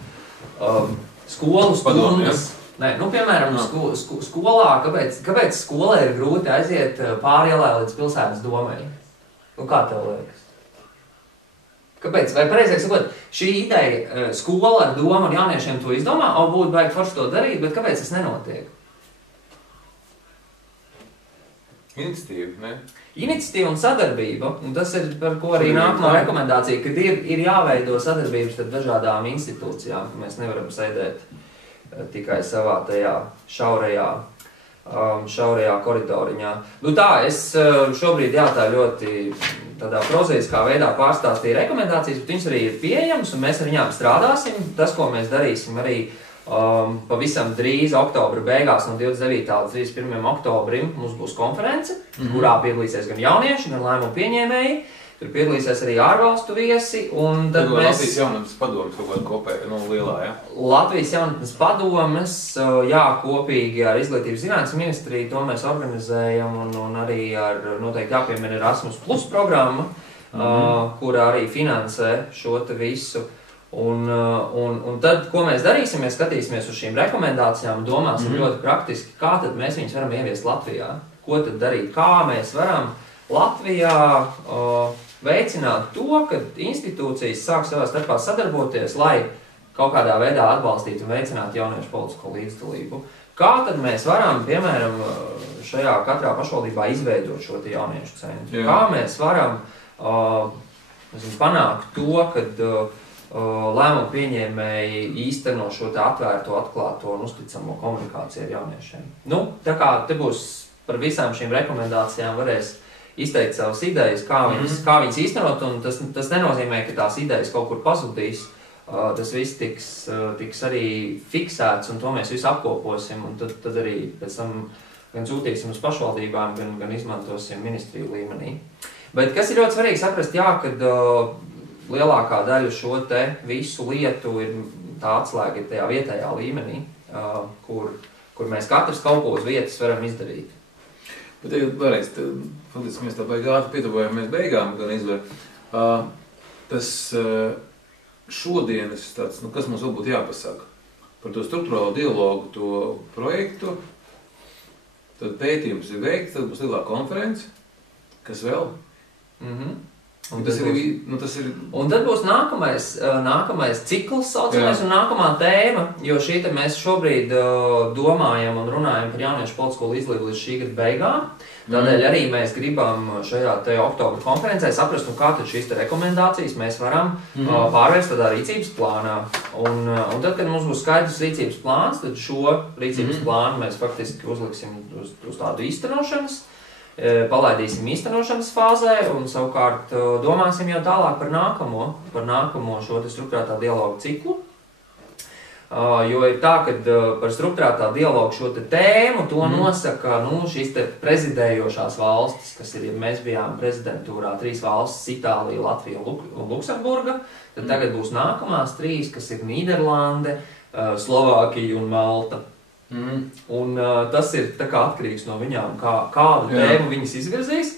stundas? Nē, piemēram, skolā, kāpēc skolai ir grūti aiziet pāri ielai līdz pilsētas domai? Kā tev liekas? Kāpēc? Vai pareizāk sakot, šī ideja skola ar domu un jauniešiem to izdomā, būtu baigi forši to darīt, bet kāpēc tas nenotiek? Iniciatīva, ne? Iniciatīva un sadarbība, un tas ir par ko arī nākamā rekomendācija, kad ir jāveido sadarbības starp dažādām institūcijām, ka mēs nevaram sēdēt tikai savā tajā šaurajā koridoriņā. Tā, es šobrīd tā ļoti tādā prozaiskā veidā pārstāstīja rekomendācijas, bet viņas arī ir pieejamas, un mēs ar viņām strādāsim. Tas, ko mēs darīsim arī pavisam drīz, oktobra beigās, no 29. līdz 31. oktobrim, mums būs konference, kurā piedalīsies gan jaunieši, gan lēmumu pieņēmēji. Tur piedalīsies arī ārvalstu viesi, un tad mēs... Latvijas jaunatnes padomes kaut kāda kopēja, lielā, ja? Latvijas jaunatnes padomes, jā, kopīgi ar Izglītības zinātnes ministriju, to mēs organizējam, un arī ar, noteikti jāpiemina Erasmus Plus programma, kura arī finansē šo te visu. Un tad, ko mēs darīsim, mēs skatīsimies uz šīm rekomendācijām un domāsim ļoti praktiski, kā tad mēs viņus varam ieviest Latvijā. Ko tad darīt? Kā mēs varam Latvijā veicināt to, ka institūcijas sāk savā starpā sadarboties, lai kaut kādā veidā atbalstītu un veicinātu jauniešu politisko līdzdalību. Kā tad mēs varam, piemēram, šajā katrā pašvaldībā izveidot šo te jauniešu centru? Kā mēs varam panākt to, kad lēmumu pieņēmēji īsteno šo te atvērto, atklāto un uzticamo komunikāciju ar jauniešiem? Tā kā te būs par visām šīm rekomendācijām varēs izteikt savas idejas, kā viņas īstenot, un tas nenozīmē, ka tās idejas kaut kur pazudīs. Tas viss tiks arī fiksēts, un to mēs visu apkoposim, un tad arī pēc tam gan sūtīsim uz pašvaldībām, gan izmantosim ministriju līmenī. Bet kas ir ļoti svarīgi saprast, kad lielākā daļa šo te visu lietu ir tā atslēga ir tajā vietējā līmenī, kur mēs katrs kaut ko uz vietas varam izdarīt. Bet vēlreiz, faktiski mēs tā baigi ātri pietuvojāmies beigām, gan izvēr. Tas šodienas tāds, kas mums vēl būtu jāpasaka par to struktūrālo dialogu, to projektu, tad pētījums ir veikts, tad būs lielā konference, kas vēl? Un tas ir... Un tad būs nākamais cikls, saucamais, un nākamā tēma, jo mēs šobrīd domājam un runājam par jauniešu politisko līdzdalību līdz šī gada beigām. Tādēļ arī mēs gribam šajā te oktobra konferencē saprast, kā tad šīs te rekomendācijas mēs varam pārvērst tādā rīcības plānā. Un tad, kad mums būs skaidrs rīcības plāns, tad šo rīcības plānu mēs faktiski uzliksim uz tādu īstenošanas, palaidīsim īstenošanas fāzē un savukārt domāsim jau tālāk par nākamo šo te strukturētā dialogu ciklu. Jo ir tā, ka par strukturētā dialogu šo te tēmu to nosaka šīs te prezidējošās valstis, kas ir, ja mēs bijām prezidentūrā 3 valstis, Itālija, Latvija un Luksemburga, tad tagad būs nākamās 3, kas ir Nīderlande, Slovākija un Malta. Un tas ir tā kā atkarīgs no viņām, kādu tēmu viņas izvirzīs,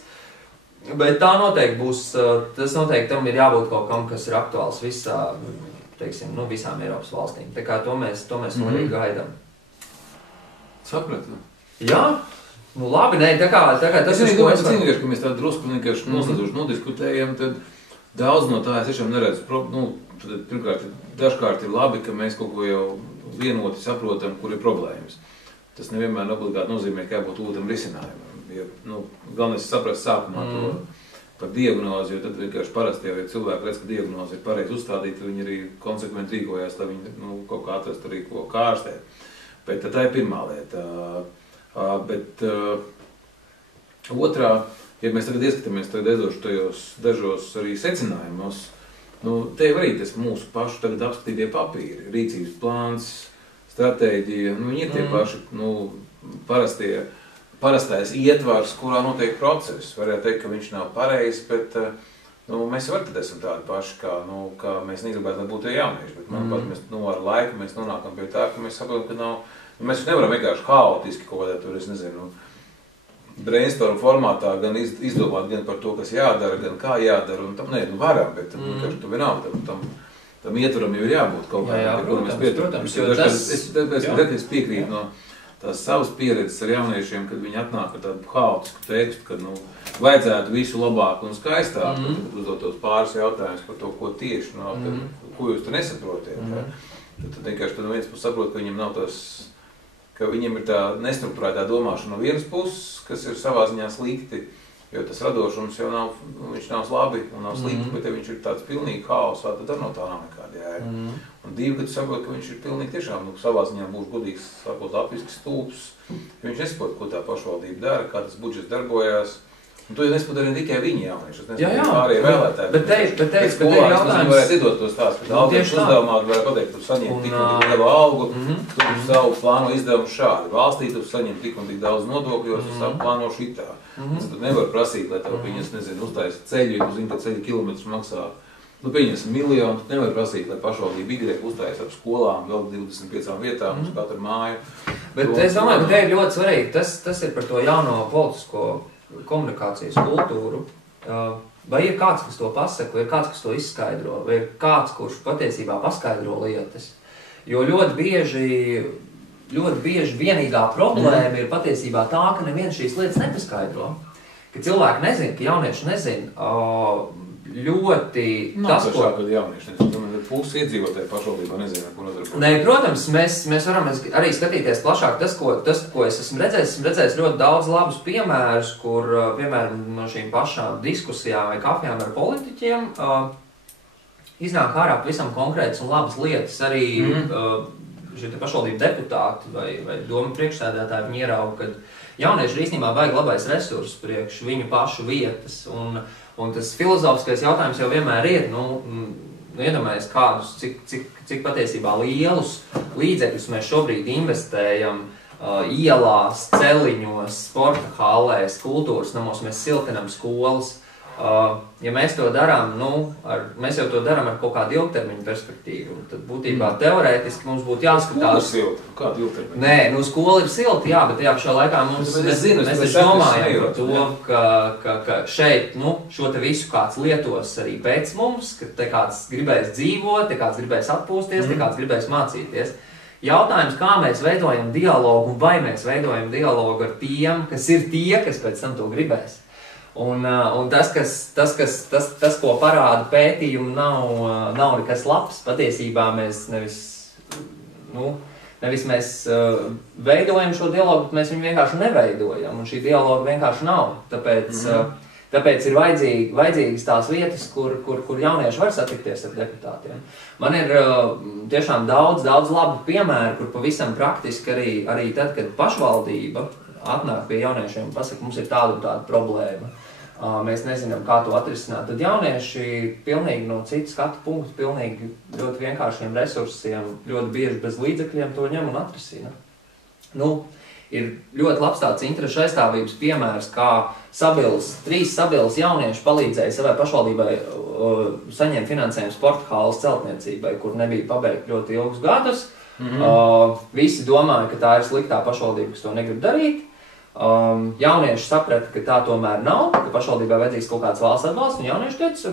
bet tā noteikti būs, tas noteikti tam ir jābūt kaut kam, kas ir aktuāls visā, teiksim, visām Eiropas valstīm. Tā kā to mēs arī gaidām. Sapratu? Jā, labi, tā kā tas ir, ko es varu. Ka mēs tā drusku noslēdzoši nodiskutējam, tad daudz no tā es tiešām neredzu. Pirmkārt, dažkārt ir labi, ka mēs kaut ko jau vienoti saprotam, kur ir problēmas. Tas nevienmēr obligāti nozīmē, ka jābūt tūlītam risinājumam. Ja, galvenais saprast sākumā to par diagnozi, jo tad vienkārši parasti jau, ja cilvēki redz, ka diagnozi ir pareizi uzstādīta, viņi arī konsekventi rīkojās, lai viņi kaut kā atrast arī ko kārstēt. Bet tā ir pirmā lieta. Bet otrā, ja mēs tagad ieskatāmies dažos arī secinājumos, te ir arī tas mūsu pašu tagad apskatītie papīri, rīcības plāns, stratēģija, viņi ir tie paši, parastais ietvars, kurā notiek process. Varētu teikt, ka viņš nav pareizs, bet mēs jau tad esam tādi paši, kā mēs negribētu, lai būtu jaunieši. Bet, manuprāt, mēs ar laiku mēs nonākam pie tā, ka mēs saprotam, ka mēs nevaram vienkārši haotiski kaut kādā tur, es nezinu, brainstorm formātā gan izdomāt gan par to, kas jādara, gan kā jādara, un tam varam, bet vienkārši tu vienalga, tam ietvaram jau ir jābūt kaut kā, kur mēs pieturams. Es piekrītu no tās savas pieredzes ar jauniešiem, kad viņi atnāk ar tādu haotisku tekstu, kad vajadzētu visu labāk un skaistāk, kad uzdot tos pāris jautājumus par to, ko tieši, ko jūs te nesaprotiet. Tad vienkārši viens puses saprot, ka viņam nav tas, ka viņiem ir tā nestrukturētā domāšana no vienas puses, kas ir savā ziņā slikti, jo tas radošums jau nav, viņš nav labi un nav slikti, bet ja viņš ir tāds pilnīgi haosā, tad no tā nav nekāda jēga. Un 2, kad tu saproti, ka viņš ir pilnīgi tiešām, savā ziņā būs godīgs, sākot lapisks stulps, viņš nesaprot, ko tā pašvaldība dara, kā tas budžets darbojās. Un to nespadarina tikai viņi jaunieši. Jā, pārējie vēlētāji. Bet te ir jautājums. Varētu iedot to stāstu, ka Alders uzdevumā varētu pateikt, tu saņem tik un tik lielu algu, tu savu plāno izdevumu šādi. Valstī tu saņem tik un tik daudz nodokļos, tu savu plāno šitā. Tu nevar prasīt, lai tev viņas, nezinu, uztais ceļu, ja tu zini, ka ceļu kilometrus maksā. Nu, pieņems miljonu, tu nevar prasīt, lai pašvaldība Y uztais ap skolām, vēl 25 vietām uz katru māju. Bet es domāju, ka te ir ļoti svarīgi. Tas ir par to jauno politisko komunikācijas kultūru. Vai ir kāds, kas to pasaka, vai ir kāds, kas to izskaidro, vai ir kāds, kurš patiesībā paskaidro lietas. Jo ļoti bieži vienīgā problēma ir patiesībā tā, ka neviens šīs lietas nepaskaidro. Ka cilvēki nezin, ka jaunieši nezin. Ļoti tas, ko... Nav jaunieši nezin. Pusi iedzīvotāji pašvaldībā nezina, ko nodarbojas. Nē, protams, mēs varam arī skatīties plašāk. Tas, ko es esmu redzējis ļoti daudz labus piemērus, kur, piemēram, no šīm pašām diskusijām vai kafijām ar politiķiem iznāk ārā pavisam konkrētas un labas lietas. Arī šie pašvaldību deputāti vai doma priekšsēdētāji viņi ierauga, ka jaunieši ir īstenībā baigi labais resurss priekš viņu pašu vietas. Un tas filozofiskais jautājums jau vienmēr ir, iedomājies kādus, cik patiesībā lielus līdzekļus mēs šobrīd investējam ielās, celiņos, sporta hallēs, kultūras namos, mēs siltinam skolas. Ja mēs to darām, mēs jau to darām ar kaut kādu ilgtermiņu perspektīvu, tad būtībā teorētiski mums būtu jāskatās... Skola ir silta, kādu ilgtermiņu? Nē, skola ir silta, jā, bet tajā pašā laikā mēs domājam par to, ka šeit, šo te visu kāds lietos arī pēc mums, ka te kāds gribēs dzīvot, te kāds gribēs atpūsties, te kāds gribēs mācīties. Jautājums, kā mēs veidojam dialogu un vai mēs veidojam dialogu ar tiem, kas ir tie, kas pēc tam to gribēs. Un tas, ko parāda pētījumi, nav nekas labs. Patiesībā mēs nevis mēs veidojam šo dialogu, bet mēs viņu vienkārši neveidojam, un šī dialoga vienkārši nav. Tāpēc ir vajadzīgas tās vietas, kur jaunieši var satikties ar deputātiem. Man ir tiešām daudz labu piemēru, kur pavisam praktiski arī tad, kad pašvaldība atnāk pie jauniešiem un pasaka, mums ir tāda un tāda problēma. Mēs nezinām, kā to atrisināt. Tad jaunieši pilnīgi no citas skatu punktu, pilnīgi ļoti vienkāršiem resursiem, ļoti bieži bez līdzekļiem to ņem un atrisina. Ir ļoti labs tāds interešu aizstāvības piemērs, kā trīs Sabilas jaunieši palīdzēja savai pašvaldībai saņemt finansējumu sporta halles celtniecībai, kur nebija pabeigt ļoti ilgus gadus. Visi domāja, ka tā ir sliktā pašvaldība, kas to negrib darīt. Jaunieši saprata, ka tā tomēr nav, ka pašvaldībā vajadzīgs kaut kāds valsts atbalsts, un jaunieši teica,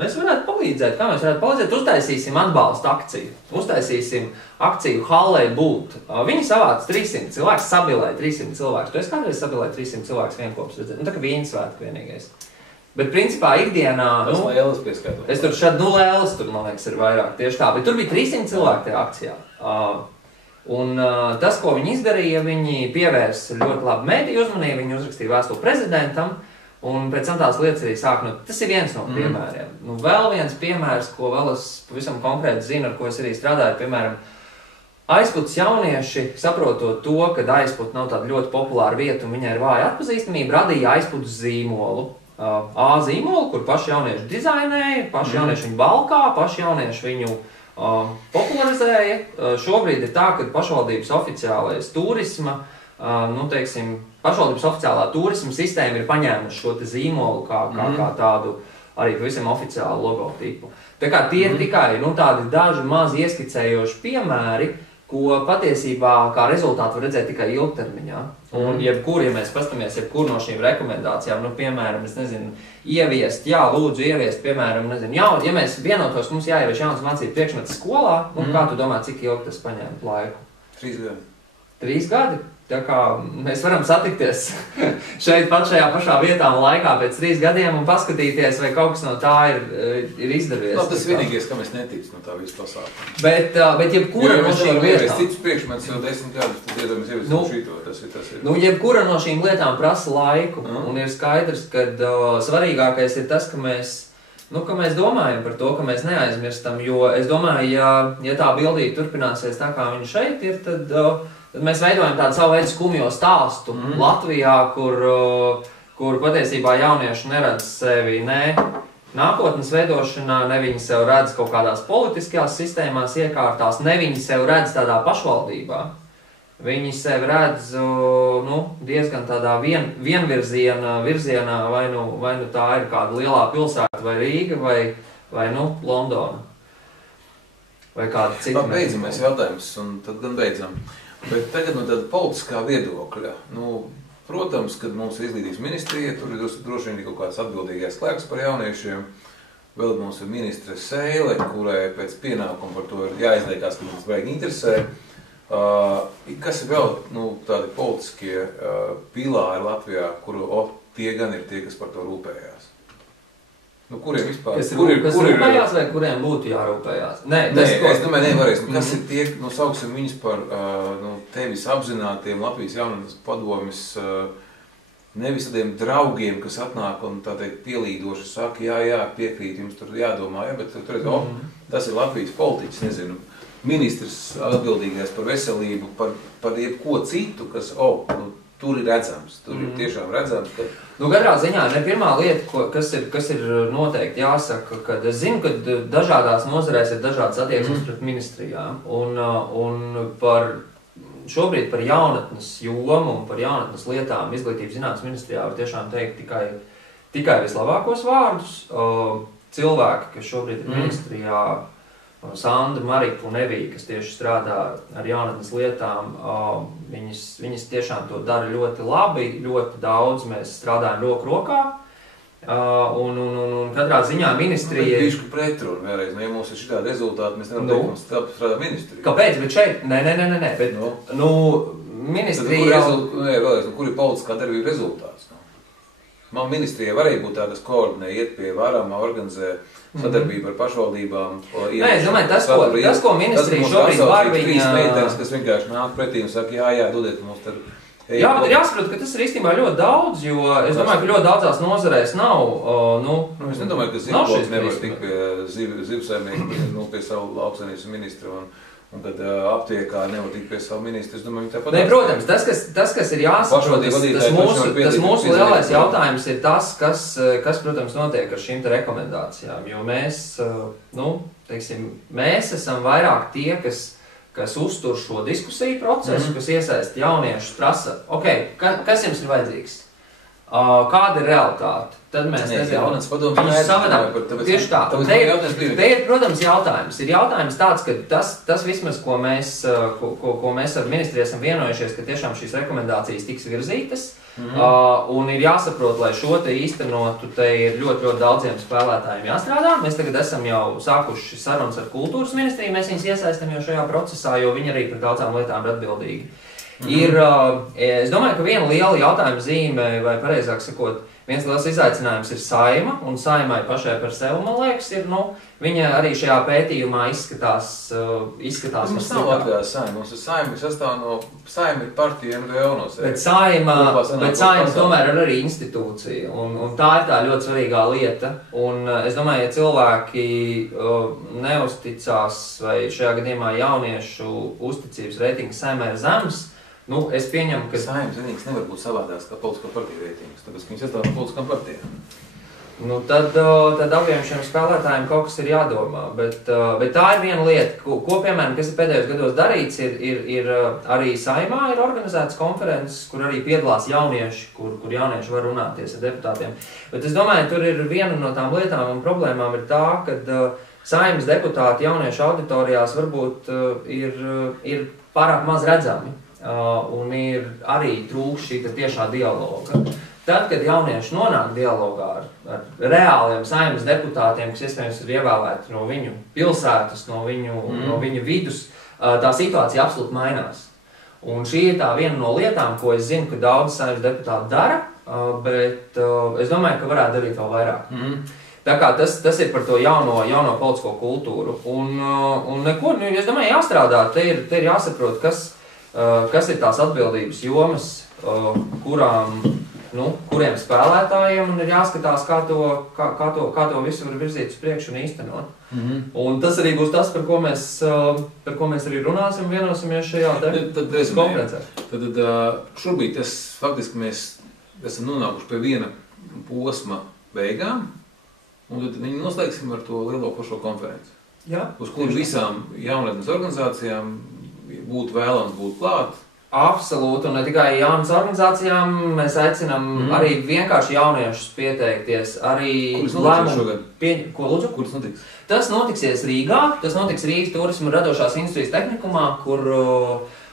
mēs varētu palīdzēt. Kā mēs varētu palīdzēt? Uztaisīsim atbalsta akciju. Uztaisīsim akciju hallē būt. Viņi savāca 300 cilvēkus, Sabilē 300 cilvēkus. Tu esi kādreiz Sabilē 300 cilvēkus vienkops redzēt? Tā kā viņa svētku vienīgais. Bet principā ikdienā... Tas lēles pieskaitot. Es tur šad, lēles tur, man liekas, ir vairāk tieši tā. Bet tur bija 300 cilvēki tajā akcijā. Un tas, ko viņi izdarīja, viņi pievērsa ļoti labu mediju uzmanību, viņi uzrakstīja vēstuli prezidentam, un pēc tam tās lietas arī sāk. Tas ir viens no piemēriem. Vēl viens piemērs, ko vēl es pavisam konkrēti zinu, ar ko es arī strādāju, piemēram, Aizputas jaunieši, saprotot to, ka Aizputa nav tāda ļoti populāra vieta un viņai ir vāja atpazīstamība, radīja Aizputas zīmolu. Zīmolu, kur paši jaunieši dizainēja, paši jaunieši viņu valkā, paši jaunieši viņu popularizēja. Šobrīd ir tā, ka pašvaldības oficiālais turisma, pašvaldības oficiālā turisma sistēma ir paņēmuši šo te zīmolu kā tādu arī pavisam oficiālu logotipu. Tā kā tie ir tikai tādi daži mazi ieskicējoši piemēri, ko patiesībā kā rezultātu var redzēt tikai ilgtermiņā. Un ja mēs pastamies no šīm rekomendācijām, piemēram, lūdzu ieviest, piemēram, ja mēs vienotos, mums jāievieš jauns mācību priekšmets skolā, kā tu domā, cik ilgi tas paņēma laiku? 3 gadi. 3 gadi? Tā kā mēs varam satikties šeit pat šajā pašā vietā un laikā pēc 3 gadiem un paskatīties, vai kaut kas no tā ir izdevies. Tas vienīgais, ka mēs netiks no tā visu pasākumu. Bet jebkura no šīm lietām... Cits priekšmets jau 10 gadus, tad iedomājamies ieviest šito, tas ir. Jebkura no šīm lietām prasa laiku, un ir skaidrs, ka svarīgākais ir tas, ka mēs domājam par to, ka mēs neaizmirstam, jo es domāju, ja tā bildīte turpināsies tā, kā viņa šeit ir, tad mēs veidojam tādu savu veidu skumjo stāstu Latvijā, kur kur patiesībā jaunieši neredz sevi ne nākotnes veidošanā, ne viņi sev redz kaut kādās politiskajās sistēmās iekārtās, ne viņi sev redz tādā pašvaldībā. Viņi sevi redz diezgan tādā virzienā, vai nu tā ir kāda lielā pilsēta, vai Rīga, vai Londona. Vai kāda cita. Beidzamais jautājums, un tad gan beidzam. Bet tagad no tāda politiskā viedokļa. Protams, kad mums ir izglītības ministrija, tur ir droši vien kaut kāds atbildīgais slēgs par jauniešiem. Vēl mums ir ministre Seile, kurai pēc pienākuma par to ir jāizliekās, ka mums vajag interesē. Kas ir vēl tādi politiskie pilāri Latvijā, kuru tie gan ir tie, kas par to rūpējās? Kuriem vispār? Kas rūpējās vai kuriem būtu jārūpējās? Es domāju, nevarēs. Kas ir tie, sauksim viņus par tevis apzinātiem Latvijas jaunatnes padomes, nevis tādiem draugiem, kas atnāk un tā teikt pielīdoši saka, jā, piekrīt, jums tur jādomā, bet tur tas ir Latvijas politiķis, nezinu, ministrs atbildīgais par veselību, par jebko citu, kas, tur ir redzams, tur ir tiešām redzams, ka... Katrā ziņā ne pirmā lieta, kas ir noteikti jāsaka, kad es zinu, ka dažādās nozarēs ir dažādas attieksmes pret ministrijām, un šobrīd par jaunatnes jomu un par jaunatnes lietām izglītības zinātnes ministrijā var tiešām teikt tikai vislabākos vārdus. Cilvēki, kas šobrīd ir ministrijā, Sandra, Marika un Evija, kas tieši strādā ar jaunatnes lietām, viņas tiešām to dara ļoti labi, ļoti daudz mēs strādājam roku rokā, un katrā ziņā ministrija... Bet bišķi pretruni vēlreiz, ja mums ir šitādi rezultāti, mēs nevaram teikt, mums strādā ministrija. Kāpēc? Bet šeit, nē, bet, ministrija... Vēlreiz, kur ir politiskā darbība rezultāts? Man ministrija varēja būt tā, kas koordinē, iet pie varam, organizē sadarbību ar pašvaldībām. Nē, es domāju, tas, ko ministrija šobrīd var viņa... Trīs meitenes, kas vienkārši nāk pretī un saka, jā, dodiet mums tad... Jā, bet ir jāsaprot, ka tas ir īstenībā ļoti daudz, jo es domāju, ka ļoti daudzās nozarēs nav, es nedomāju, ka zivkoks nevar tikt pie zivsaimnieku, pie savu lauksaimniecības ministru un kad aptiekā nevar tikt pie savu ministru, es domāju, viņi tāpat... Nē, protams, tas, kas ir jāsaprot, tas mūsu lielais jautājums ir tas, kas, protams, notiek ar šīm te rekomendācijām, jo mēs, mēs esam vairāk tie, kas uztur šo diskusiju procesu, kas iesaista jauniešus, prasa, kas jums ir vajadzīgs? Kāda ir realitāte? Tad mēs nezinām. Viņus savadām. Tieši tā. Te ir, protams, jautājums. Ir jautājums tāds, ka tas vismaz, ko mēs ar ministriju esam vienojušies, ka tiešām šīs rekomendācijas tiks virzītas, un ir jāsaprot, lai šo te īstenotu, te ir ļoti, ļoti daudziem spēlētājiem jāstrādā. Mēs tagad esam jau sākuši sarunas ar kultūras ministriju, mēs viņus iesaistam jau šajā procesā, jo viņi arī par daudzām lietām ir atbildīgi. Es domāju, ka viena liela jautājuma zīme, vai pareizāk sakot, viens liels izaicinājums ir Saima, un Saimai pašai par sevi, man liekas, ir, viņa arī šajā pētījumā izskatās mums nav Latvijā Saima, mums ir Saima, kas sastāv no Saima ir partija NVO no sevi. Bet Saima tomēr ir arī institūcija, un tā ir tā ļoti svarīgā lieta, un es domāju, ja cilvēki neuzticās, vai šajā gadījumā jauniešu uzticības reitings Saimai ir zems, es pieņemu, ka... Saimnes vienīgs nevar būt savādāks kā politisko partiju reitingus, tāpēc, ka viņi sastāv no politiskām partijām. Tad abiem šiem spēlētājiem kaut kas ir jādomā, bet tā ir viena lieta, ko piemēram, kas ir pēdējos gados darīts, ir arī Saimā ir organizētas konferences, kur arī piedalās jaunieši, kur jaunieši var runāties ar deputātiem. Bet es domāju, tur ir viena no tām lietām un problēmām ir tā, ka Saimas deputāti jauniešu auditorijās varbūt ir pārāk maz redzami. Un ir arī trūkst šī tiešā dialoga. Tad, kad jaunieši nonāk dialogā ar reāliem Saimas deputātiem, kas iespējams ir ievēlēti no viņu pilsētas, no viņu vidus, tā situācija absolūti mainās. Un šī ir tā viena no lietām, ko es zinu, ka daudz Saimas deputāti dara, bet es domāju, ka varētu darīt vēl vairāk. Tā kā tas ir par to jauno politisko kultūru. Un neko, es domāju, jāstrādā, te ir jāsaprot, kas ir tās atbildības jomas, kuriem spēlētājiem, un ir jāskatās, kā to visu var virzīt uz priekšu un īstenot. Un tas arī būs tas, par ko mēs arī runāsim, vienosimies šajā konferencē. Tad šobrīd tas faktiski mēs esam nonākuši pie viena posma beigām, un tad viņi noslēgsim ar to lielo pašo konferenci. Jā. Uz kuru visām jaunatnes organizācijām būtu vēlams būt klāt. Absolūti, un ne tikai jaunas organizācijām, mēs aicinām arī vienkārši jauniešus pieteikties, arī lēmumu. Ko lūdzu? Kuras notiks? Tas notiksies Rīgā, tas notiks Rīgas turisma radošās industrijas tehnikumā, kur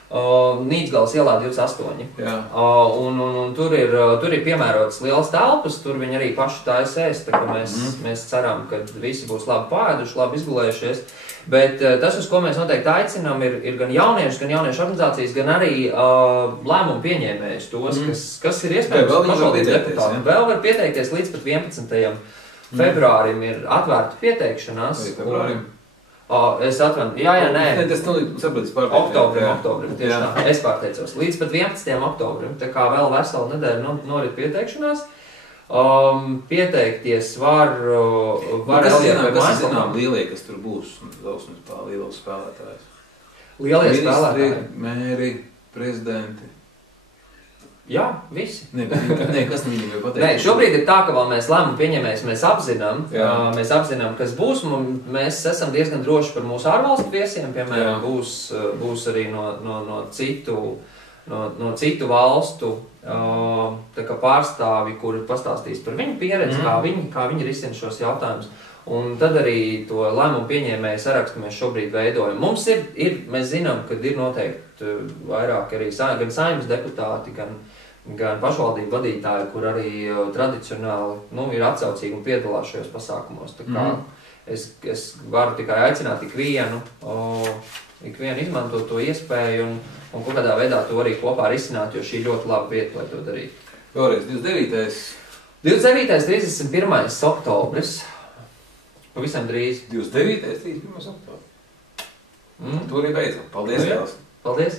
Nīcgales ielā 28. Un tur ir piemērotas lielas telpas, tur viņi arī paši taisēs, tā kā mēs ceram, ka visi būs labi pāēduši, labi izgulējušies. Bet tas, uz ko mēs noteikti aicinām, ir gan jauniešu organizācijas, gan arī lēmumu pieņēmējus tos, kas ir iespējams pašvaldību deputāti. Vēl var pieteikties līdz pat 11. Februārim ir atvērta pieteikšanās. Es atvainu, nē. Tas sapratis Oktobrim, tieši tā. Es pārteicos. Līdz pat 11. oktobrim, tā kā vēl veselu nedēļu norit pieteikšanās. Pieteikties var kas zinām lielie, kas tur būs, lielos spēlētājus. Lielie spēlētāji? Mēri, prezidenti. Jā, visi. Nē, kas viņiem jau pateikt? Nē, šobrīd ir tā, ka vēl mēs lēmumu pieņemējus, mēs apzinām, kas būs, mēs esam diezgan droši par mūsu ārvalstu viesiem, piemēram, būs arī no citu valstu tā kā pārstāvi, kuri pastāstīs par viņu pieredzi, kā viņi risina šos jautājumus. Un tad arī to lēmumu pieņēmēju sarakstu mēs šobrīd veidojam. Mums mēs zinām, ka ir noteikti vairāk arī gan saimnes deputāti, gan pašvaldību vadītāji, kur arī tradicionāli ir atsaucīgi un piedalās šajos pasākumos. Tā kā es varu tikai aicināt ikvienu izmantot to iespēju un kaut kādā veidā to arī kopā risināt, jo šī ļoti laba vieta, lai to darītu. Vēlreiz 29. 31. oktobris. Pavisam drīz. 29. 31. oktobris. To arī beidzam. Paldies, Jālis. Paldies.